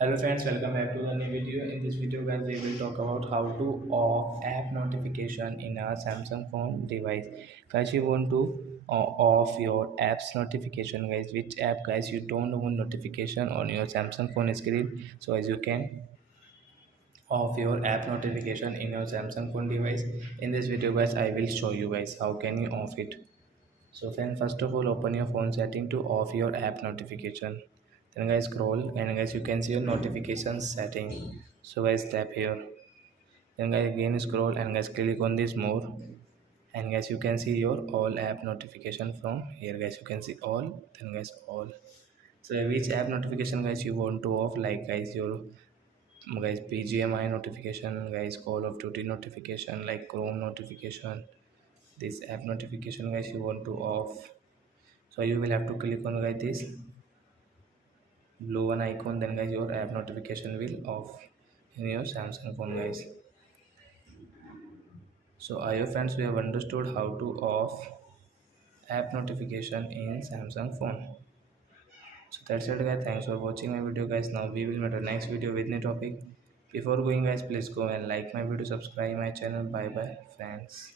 Hello friends, welcome back to the new video. In this video guys, we will talk about how to off app notification in a Samsung phone device. Guys, you want to off your apps notification guys. Which app guys you don't want notification on your Samsung phone screen. So as you can off your app notification in your Samsung phone device. In this video guys, I will show you guys how can you off it. So then first of all open your phone setting to off your app notification. Then guys scroll and guys you can see your notifications setting. So guys tap here. Then guys again scroll and guys click on this more. And guys you can see your all app notification from here guys you can see all then guys all. So which app notification guys you want to off like guys your guys BGMI notification guys Call of Duty notification like Chrome notification this app notification guys you want to off. So you will have to click on guys this blue one icon, then guys your app notification will off in your Samsung phone guys. So I hope friends we have understood how to off app notification in Samsung phone. So that's it guys, thanks for watching my video guys. Now we will meet our next video with new topic. Before going guys, please go and like my video, subscribe my channel. Bye bye friends.